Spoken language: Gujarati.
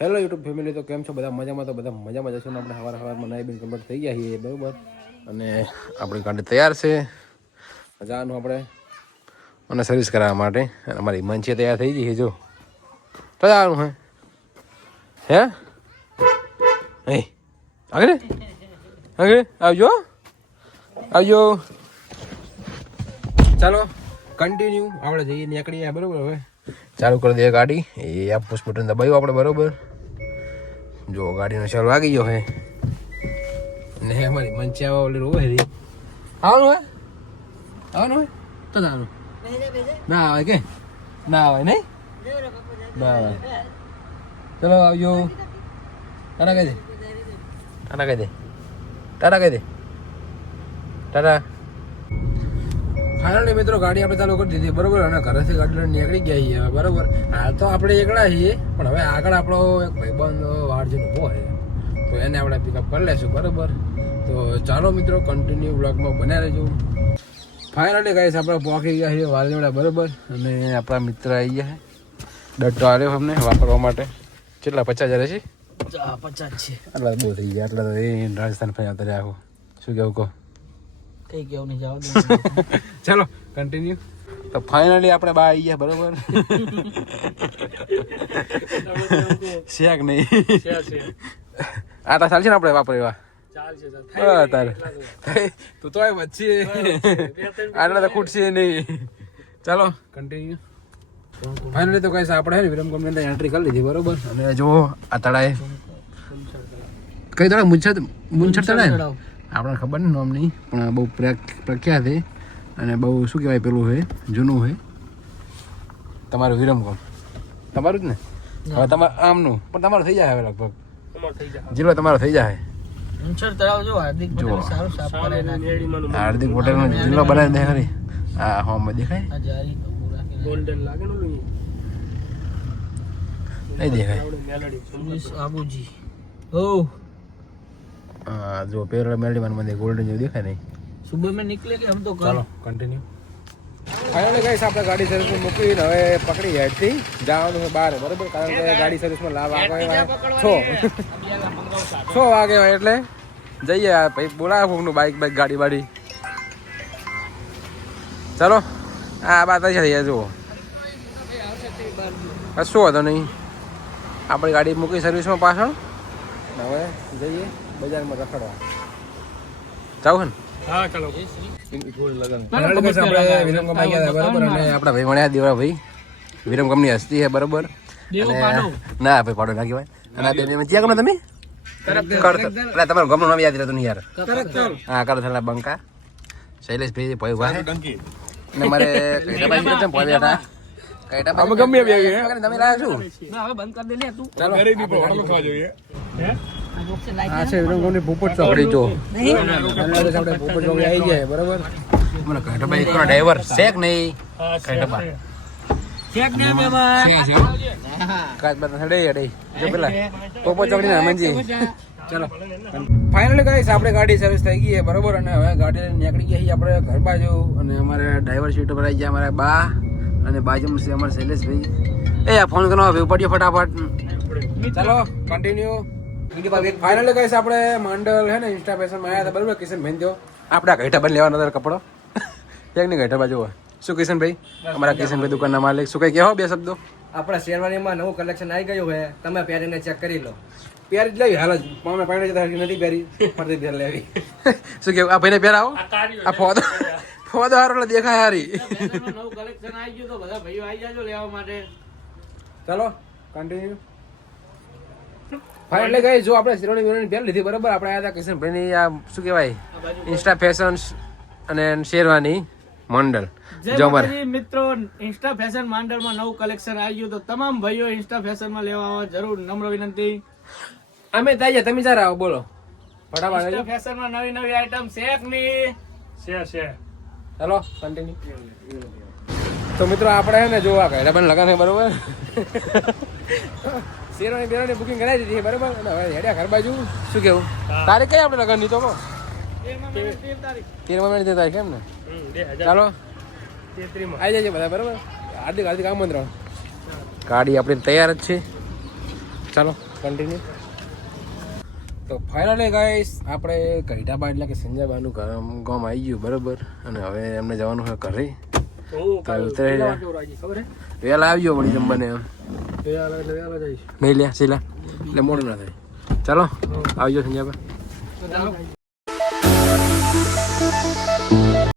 હેલો યુટ્યુબ ફેમિલી, તો કેમ છો બધા? મજામાં? તો બધા મજામાં જશો ને આપણે સવારમાં નાઈ બી કમ્પ્લીટ થઈ ગયા છીએ બરાબર. અને આપણી ગાડી તૈયાર છે જવાનું આપણે અને સર્વિસ કરાવવા માટે. અને અમારી મંચી તૈયાર થઈ ગઈ છે. જો તો જવાનું હે હે આગળ આગળ આવજો આવજો. ચાલો કન્ટિન્યુ આપણે જઈએ નીકળીએ બરાબર. હવે ચાલુ કરી દઈએ ગાડી. એ આ પુશ બટન દબાવ્યું આપણે બરાબર. જો ગાડીનો ચાલુ વાગી ગયો હે ને અમારી મંચિયા ઓલી રોવે છે. આવવાનું હે આવવાનું હે તો જવાનું ના આવે કે ના આવે નહીં ના આવે. ચલો આવજો. ટાટા કહી દે ટાટા કહી દે ટાટા કહી દે ટાટા. ફાઇનલી મિત્રો ગાડી આપણે ચાલુ કરી દીધી બરોબર. અને ઘરેથી ગાડી લઈને નીકળી ગયા છીએ બરોબર. હાલ તો આપણે એકલા છીએ પણ હવે આગળ આપણો એક ભાઈબંધ વારજીનો ઉભો હોય તો એને આપણે પિકઅપ કરી લઈશું બરોબર. તો ચાલો મિત્રો કન્ટિન્યુ બ્લોગમાં બન્યા રહેજો. ફાઇનલી ગાઈસ આપણે પહોંચી ગયા છીએ વાલનેડા બરોબર. અને આપણા મિત્ર આવી ગયા છે. ડટ્ટો આવ્યો અમને વાપરવા માટે. કેટલા 50,000 છે? 50 છે. આટલા બહુ થઈ ગયા. આટલા તો એ રાજસ્થાન ફરી અત્યારે આવો. શું કેવું કહો? કઈ કેવું નહીં જાવ. ચાલો કન્ટિન્યુ. તો ફાઇનલી આપણે બહાર આવી ગયા બરોબર. શેક નહીં આટા ચાલશે ને આપણે વાપરેવા તારે તું તો વચ્ચે આટલા તો ખૂટશે નહીં. ચાલો કન્ટિન્યુ. ફાઇનલી તો કહીશ આપણે છે ને વિરમ કંપની અંદર એન્ટ્રી કરી લીધી બરોબર. અને જો આ તળાએ કઈ તળાવ મુંછર તળાવ આપણને ખબર નહીં નામ નહીં પણ બહુ પ્રખ્યાત છે. અને બહુ શું કહેવાય પેલું છે જૂનું છે તમારું વિરમગામ. તમારું જ ને? હવે તમારે આમનું પણ તમારું થઈ જાય હવે લગભગ જિલ્લો તમારો થઈ જાય. હાર્દિક પટેલનો જિલ્લો બનાવી દે ખરી. હા હોમાં દેખાય ગોલ્ડન લાગે ને નહીં દેખાય. આબુજી હા જો પેરો મેલડીમાં મને ગોલ્ડન જેવું દેખાય નહીં. સુબહ में निकले कि हम तो ચાલો કન્ટિન્યુ. ફાઇનલી ગાઈસ આપણે ગાડી સર્વિસમાં મૂકીને હવે પકડી હેડથી જવાનું છે બહાર બરાબર. કારણ કે ગાડી સર્વિસમાં છ વાગે હોય એટલે જઈએ. ભાઈ બોલાવે કોકનું બાઇક ગાડી વાડી. ચાલો આ બાત છે થઈ જુઓ કશું હતો નહીં. આપણી ગાડી મૂકી સર્વિસમાં પાછળ હવે જઈએ બજારમાં રખડવા. જાવ ને? હા ચાલો. આપણે વિરમ કંપની ગયા બરાબર. અને આપણા ભાઈ મળ્યા દેવરા ભાઈ વિરમ કંપની હસ્તી છે બરોબર. ના ભાઈ પાડો ના કહેવાય. અને આ બેન જ્યાં કરો તમે તમારું ગમનું નામ યાદ રહેતું નહીં યાર. હા કરો થયેલા બંકા શૈલેષભાઈ ભાઈ વાહે ને મારે તમે લાયા શું? બંધ કરી દે લે તું. ચાલો હા છે વિરમ કંપની પોપટ ચોકડી. જો આપણે પોપટ ચોકડી આવી ગયા બરોબર. મને કહેટાભાઈ કોણ ડ્રાઈવર શેક નહીં કહેટાબા ચેક ને મેમાં કાચ બતા હડે હડે જો પેલા પોપટ ચોકડી ના મંજી. ચાલો ફાઇનલી ગાઈસ આપણે ગાડી સર્વિસ થઈ ગઈ છે બરોબર. અને હવે ગાડી નીકળી ગયા છીએ આપણે ઘર બાજુ. અને અમારે ડ્રાઈવર સીટ પર આવી ગયા અમારા બા અને બાજુમાં છે અમારા શૈલેષભાઈ. એ આ ફોન કરો હવે ઉપાડ્યો ફટાફટ. ચાલો કન્ટિન્યુ. ફાઇનલી ગાઈસ આપણે માંડલ હે ને ઇન્સ્ટા ફેશનમાં આવ્યા હતા બરોબર. કિશનભાઈ દો આપણા ઘેટા બન લેવાનો હતો કપડો એક ની ઘેટા બાજુ. શું કિશનભાઈ અમારા કિશનભાઈ દુકાનના માલિક શું કઈ કહો બે શબ્દો? આપણા શેરવાનીમાં નવું કલેક્શન આવી ગયું છે, તમે પહેરીને ચેક કરી લો. પહેરી જ લેવી હાલ જ પામે પાણી નથી પહેરી ફરતી પહેર લેવી. શું કેવું આ ભાઈને પહેરાવો? આ ફોદો ફોદો હારો દેખાય હારી. નવું કલેક્શન આવી ગયું તો બધા ભાઈઓ આવી જાજો લેવા માટે. ચાલો કન્ટિન્યુ. ફાઇનલી ગાઈસ જો આપણે શેરવાની વેરવાની પહેરી લીધી બરાબર. આપણે આવ્યા હતા કિશનભાઈની આ શું કહેવાય ઇન્સ્ટા ફેશન્સ અને શેરવાની મંડળ. જો અમારે મિત્રો ઇન્સ્ટા ફેશન મંડળમાં નવું કલેક્શન આવી ગયું તો તમામ ભાઈઓ ઇન્સ્ટા ફેશનમાં લેવા આવો જરૂર. નમ્ર વિનંતી. અમે થાય તમે જરા આવો બોલો ફટાફટ. ઇન્સ્ટા ફેશનમાં નવી નવી આઈટમ શેક ની છે. ચાલો કન્ટિન્યુ. તો મિત્રો આપણે હે ને જો આ ઘરે પણ લગન છે બરોબર. શેરવાની બેરવાની બુકિંગ કરાવી દીધી બરોબર. અને હવે હેડ્યા ઘર બાજુ. શું કેવું તારીખ કઈ આપણે લગન ની તો કહો? 13 તારીખ એમ ને? ચાલો આવી જાય બધા બરોબર. હાર્દિક હાર્દિક આમંત્રણ. ગાડી આપણી તૈયાર જ છે. ચાલો કન્ટિન્યુ. તો ફાઇનલી ગાઈસ આપણે કઈટાબા એટલે કે સંજયબાનું ગામ આવી ગયું બરાબર. અને હવે એમને જવાનું છે ઘરે. વહેલા આવી ગયો વળી જમવાને એમ નહીં લે સિલા એટલે મોડું ના થાય. ચાલો આવજો સંજયબા.